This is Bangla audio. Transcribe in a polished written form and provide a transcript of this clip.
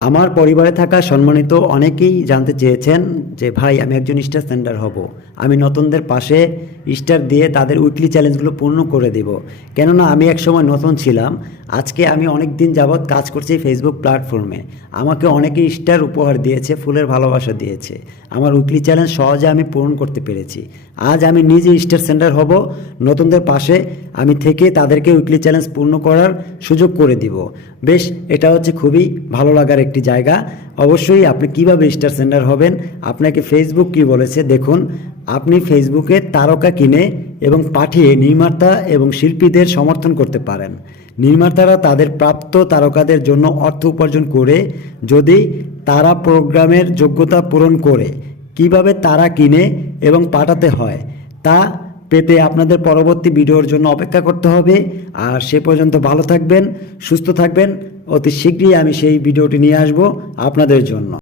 আমার পরিবারে থাকা সম্মানিত অনেকেই জানতে চেয়েছেন যে ভাই আমি একজন স্টার সেন্ডার হব। আমি নতুনদের পাশে স্টার দিয়ে তাদের উইকলি চ্যালেঞ্জগুলো পূর্ণ করে দেব। কেননা আমি একসময় নতুন ছিলাম, আজকে আমি অনেক দিন যাবৎ কাজ করছি ফেসবুক প্ল্যাটফর্মে। আমাকে অনেকেই স্টার উপহার দিয়েছে, ফুলের ভালোবাসা দিয়েছে। আমার উইকলি চ্যালেঞ্জ সহজে আমি পূরণ করতে পেরেছি। আজ আমি নিজে স্টার সেন্ডার হব, নতুনদের পাশে আমি থেকে তাদেরকে উইকলি চ্যালেঞ্জ পূর্ণ করার সুযোগ করে দিব। বেশ, এটা হচ্ছে খুবই ভালো লাগার একটি জায়গা। অবশ্যই আপনি কিভাবে স্টার সেন্ডার হবেন, আপনাকে ফেসবুক কি বলেছে দেখুন। আপনি ফেসবুকে তারকা কিনে এবং পাঠিয়ে নির্মাতা এবং শিল্পীদের সমর্থন করতে পারেন। নির্মাতারা তাদের প্রাপ্ত তারকাদের জন্য অর্থ উপার্জন করে, যদি তারা প্রোগ্রামের যোগ্যতা পূরণ করে। কিভাবে তারা কিনে এবং পাঠাতে হয় তা পেতে আপনাদের পরবর্তী ভিডিওর জন্য অপেক্ষা করতে হবে। আর সে পর্যন্ত ভালো থাকবেন, সুস্থ থাকবেন। অতি শীঘ্রই আমি সেই ভিডিওটি নিয়ে আসব আপনাদের জন্য।